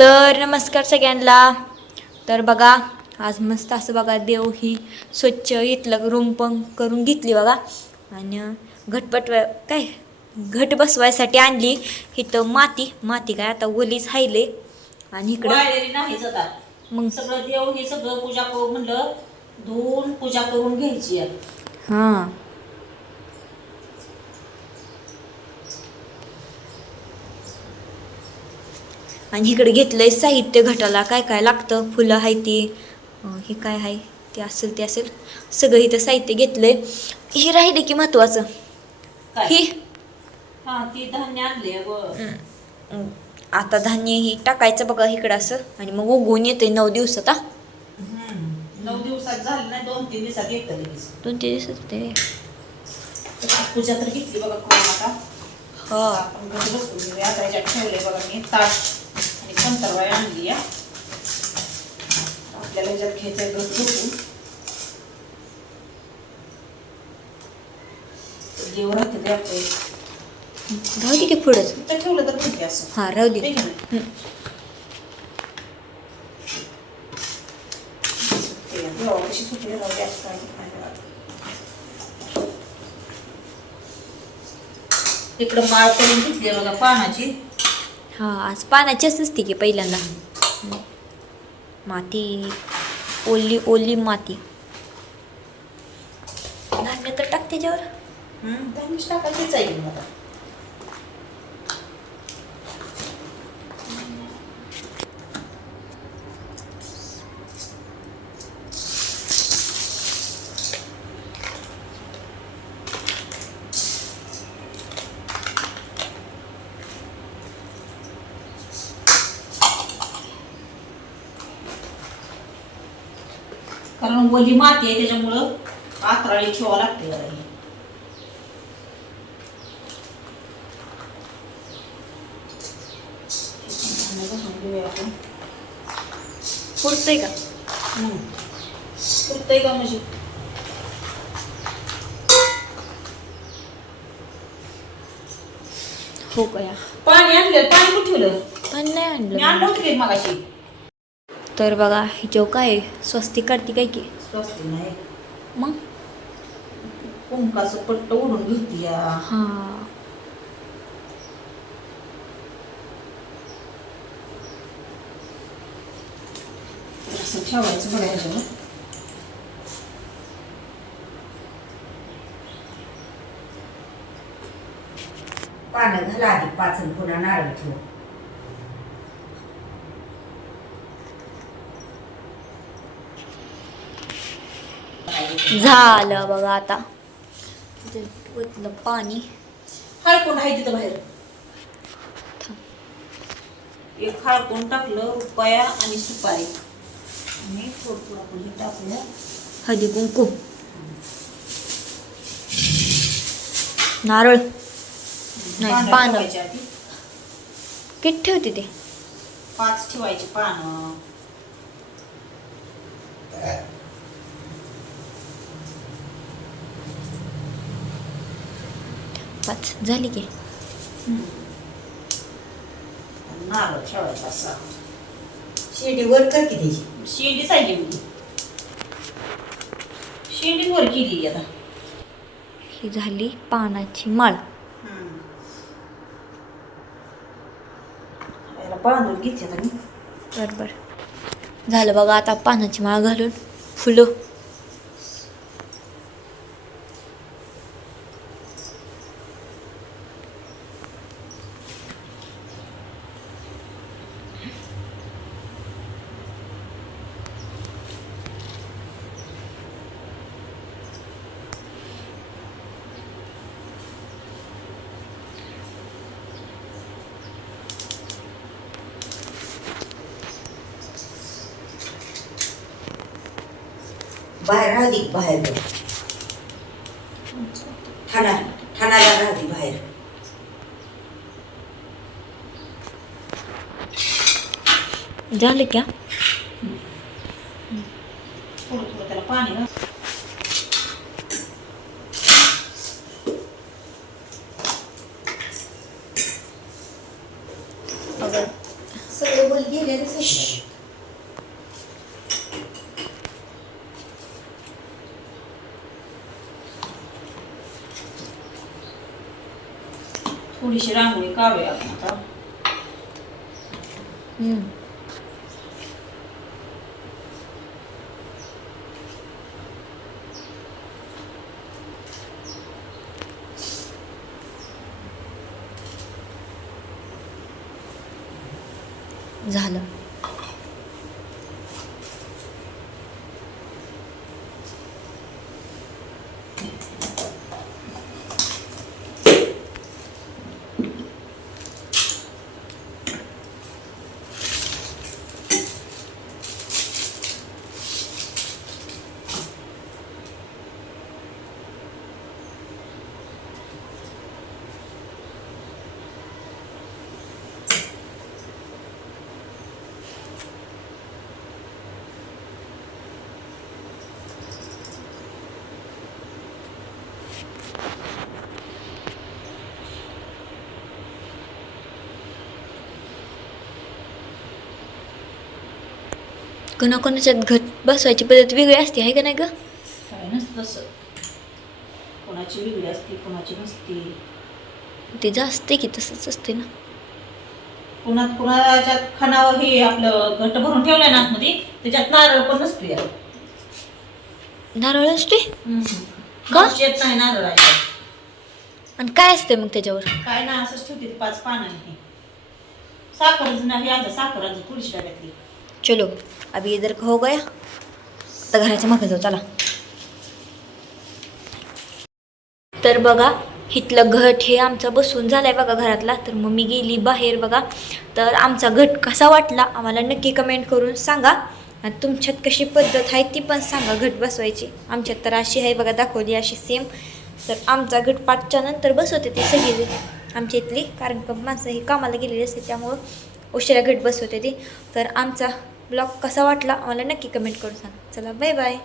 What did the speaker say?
तर नमस्कार सगळ्यांना. तर बघा आज मस्त असं बघा देव ही स्वच्छ इथलं रूम पण करून घेतली बघा. आणि घटपट काय? घट बसवायसाठी आणली. इथं माती माती काय आता ओलीच हायले. आणि इकडं नाही जातात मग सगळं देव हे सगळं पूजा करून म्हणलं धुवून पूजा करून घ्यायची हां. आणि इकडे घेतलंय साहित्य घटाला. काय काय लागतं? फुलं आहे ती. हे काय आहे ते असेल ते असेल. सगळं इथं साहित्य घेतलंय. हे राहिले की महत्वाचं. काय? ही. हा आता धान्य ही टाकायचं बघा इकडं असं. आणि मग उगवून येते नऊ दिवसात हा. नऊ दिवसात झालं नाही दोन तीन दिवसात येतं दोन ते दिवसात ते पूजा तर घेतली बघा आता. हा. ठेवले बघा मी. ताट. आणि कंतरवाळी आणली या आपल्याला याच्यात घ्यायचं गट बसून देव राहते ते आपले. राहू दे की पुढंच ठेवलं तर ठीक आहे असं. हा राहू दे. आहे सुटले राहू करायचं. इकडं माळ करून घेतली आहे बघा पानाची. हां आज पाण्याचीच असते की पहिल्यांदा. माती ओली ओली माती. धान्य तर टाकते त्याच्यावर. हम्म, टाकायचीच आहे कारण ओली माती आहे त्याच्यामुळं आतराळी ठेवावं लागते जरा हे. पुरतंय का. पुरतंय का म्हणजे? हो का या? पाणी आणलं पाणी कुठे ठेवलं? पण नाही मी आणलं आणलं होतं मगाशी. तर बघा हिच्यावर काय आहे? स्वस्तिक काढते काय की? स्वस्त नाही. मग? कुंकाचं पट्ट उडून घेते हा. असं ठेवायचं बघा ह्याच्यावर. पानं घाला आधी पाच आणि पुन्हा नारळ ठेव झालं बघा आता. ओतलं पाणी. हळकून आहे तिथं बाहेर? एक हळकून टाकलं? रुपया आणि सुपारी. आणि थोडं आपण हे टाकलं. हळदी कुंकू. नारळ. नाही, पानं. किती ठेवते ते? पाच ठेवायची पानं. पाच झाली की. आणि नारळ ठेवायचा असा. शेडी वर कर की त्याची. शेंडीच आहे एवढी शेंडी वर केली आता. ही झाली पानाची माळ. याला बांधून घेते आता मी. बरं बरं. झालं बघा आता पानाची माळ घालून फुलं. बाहेर राहू दे बाहेर. ठाणा ठाणाला राहू दे बाहेर. झालं क्या थोडं थोडं त्याला पाणी घाल अगं सगळे बोल गेले तर संपलं. थोडीशी रांगोळी काढूया आपण आता झालं. कोणाकोणाच्यात घट बसवायची पद्धत वेगळी असते आहे का नाही ग? काय नसतं तसं. कोणाची वेगळी असते कोणाची नसते. ते जास्त की तसंच असते ना. पुन्हा कुणाच्या खानावर हे आपलं घट्ट भरून ठेवलंय ना आतमध्ये त्याच्यात नारळ पण नसतो नारळ असते? का? येत नाही नारळाच्या आणि काय असते मग त्याच्यावर? काय ना असंच ठेवते ते पाच पानं हे साखर नाही आता साखर आज थोडीशी चलो अभी इधर का हो गया। आता घराच्या मागे जाऊ चला। तर बघा इथलं घट हे आमचा बसून झालाय बघा घरातला. तर मग मी गेली बाहेर बघा. तर आमचा घट कसा वाटला आम्हाला नक्की कमेंट करून सांगा. आणि तुमच्यात कशी पद्धत आहे ती पण सांगा घट बसवायची. आमच्यात तर अशी आहे बघा दाखवली अशी सेम तर आमचा घट पाचच्या नंतर बसवते ती सगळी आमच्या इथली कारण का माणसं ही कामाला गेलेली असते त्यामुळं उशिरा घट बसवते ती. तर आमचा ब्लॉग कसा वाटला मला नक्की कमेंट करून सांग. चला बाय बाय